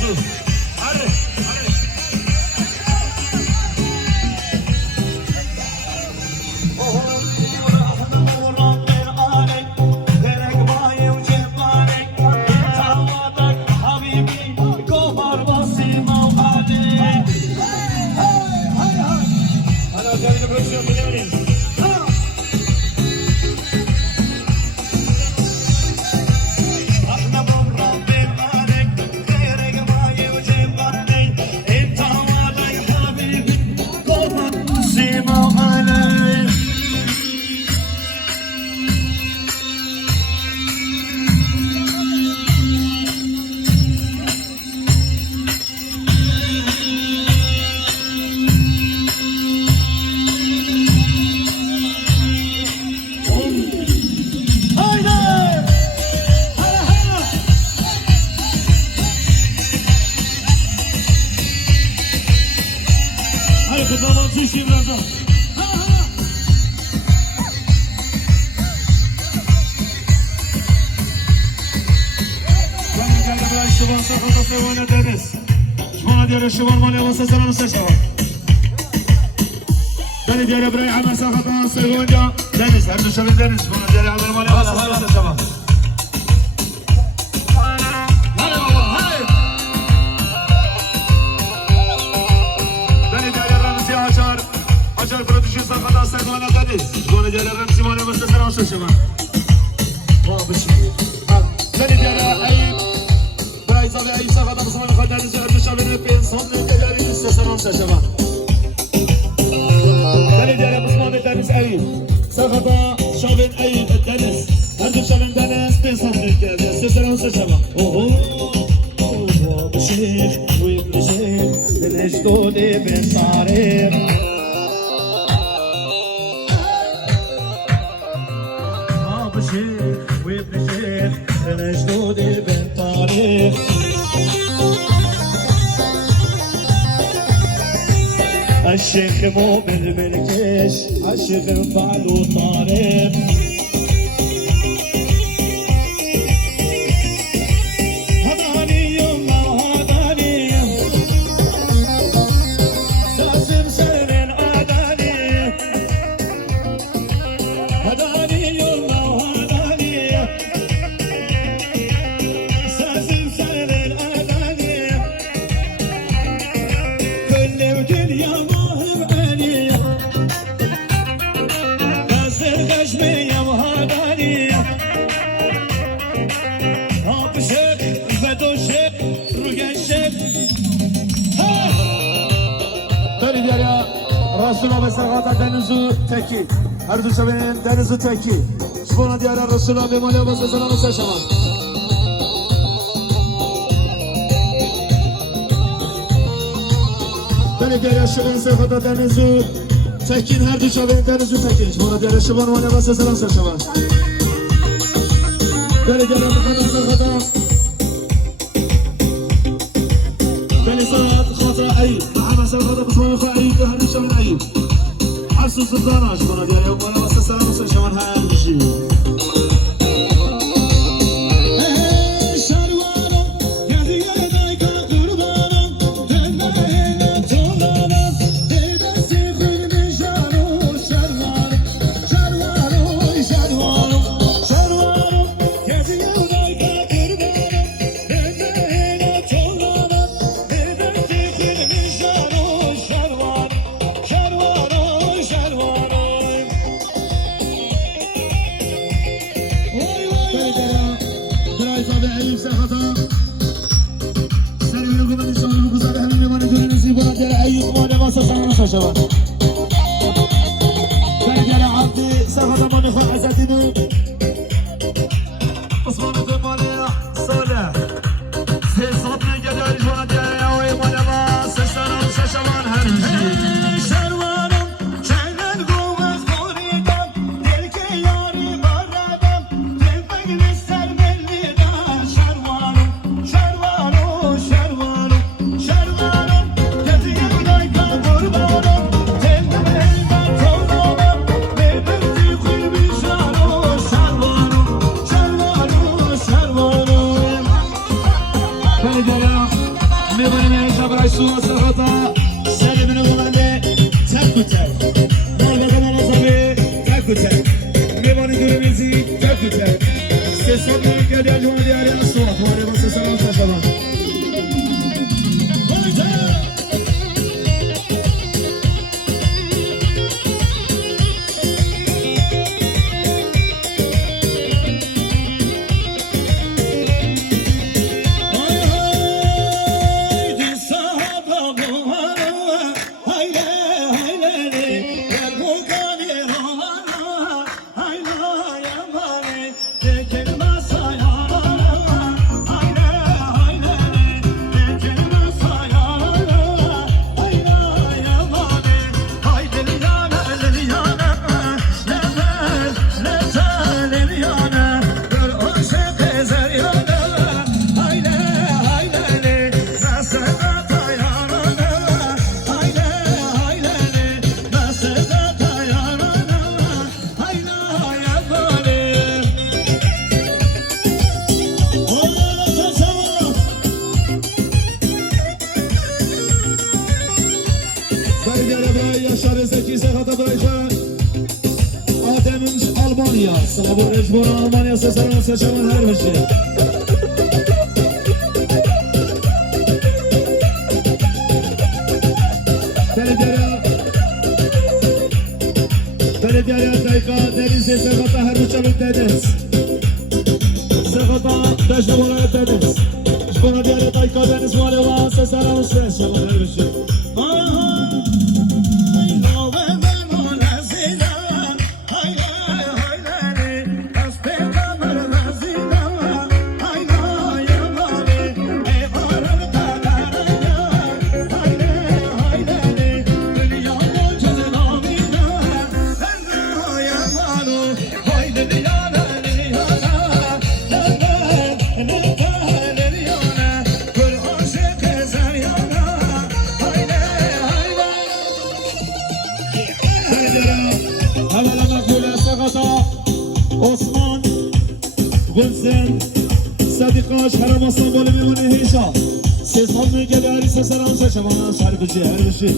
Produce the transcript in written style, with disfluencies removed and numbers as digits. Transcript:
دنزو هره شمال مالي وصل سلام الشباب دني ديال ابراهيم عمر ساخطان سيغونجا دنيس هرجو شباب دنيس من ديال عمر مالي وصل سلام الشباب دني ديال الرمسي عشر بروديوسر ساخطان سيغونجا دنيس من ديال الرمسي مالي وصل سلام الشباب دني ديال ايوب برايز ابي ايوب ساخطان بسم الله خدنا نزور شباب بين صوت ديال سلام الشباب دني ديال بسم دنيس ايوب ساخطان شباب ايوب دنيس هندو شباب دنيس بين صوت ديال سلام الشباب اوه بشيخ وابن شيخ الاشتودي بالطريق بشيخ وابن شيخ الاشتودي بالطريق الشيخ مو بالملكش الشيخ فعلو طارق هداني يوم هداني لازم سرين أداني هداني يوم هداني لازم سرين أداني كل وكل يوم رسول الله سرقات دنیزو تکی هر دو شبین دنیزو تکی شبونه دیاره رسول الله به مالی و بس سلام سه شما دنی دیاره شبین سرقات دنیزو تکین هر دو شبین دنیزو تکی شبونه دیاره شبونه مالی و بس سلام سه شما دنی دیاره مخدم سرقات دنی سرقات خاطر ای محمد سرقات بسم الله خواهی هر دو شبین ای حسن سلطان اشبانا ديال يوم وانا بس السلام عليكم شمان هانجي شباب كان عبدي سافر من اخو عزتي عثمان الدمالي صالح في صوتنا جدار جوان ديالي وي مالا ما سسران ششمان هرجي میبریم اینجا برای سوال سخطا سری منو بمنده تک و تک مال بقا مناظمه تک و تک میبانی دور میزی تک و تک سه سال میگه دیا جوان دیاری از سوال واره با سه سلام سشبان Sabır Ejbor Almanya seslerini seçemen her bir şey. Belediye dakika deniz sekata her bir çabuk dediniz. Sekata Ejbor'a dediniz. Ejbor'a diğer dakika deniz var ya seslerini seçemen her bir şey. Osman Gülsen Sadikaş Haramasın böyle bir bunu heyecan Ses almaya geliyor ise selam seçe bana sarkıcı her bir şey